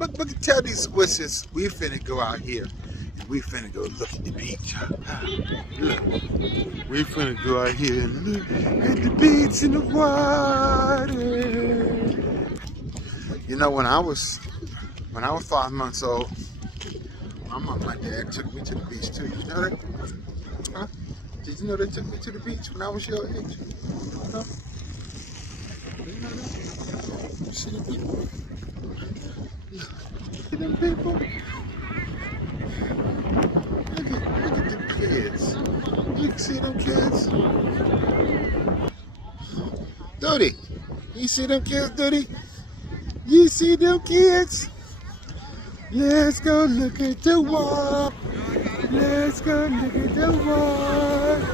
But tell these squishes we finna go out here and we finna go look at the beach. Look, we finna go out here and look at the beach and the water. You know, when I was 5 months old, my dad took me to the beach too. Did you know that? Huh? Did you know they took me to the beach when I was your age? Huh? Did you know that? You see the people? Look at them people. Look at the kids. You can see them kids. Duty, you see them kids, Duty? You see them kids? Let's go look at the wall. Let's go look at the wall.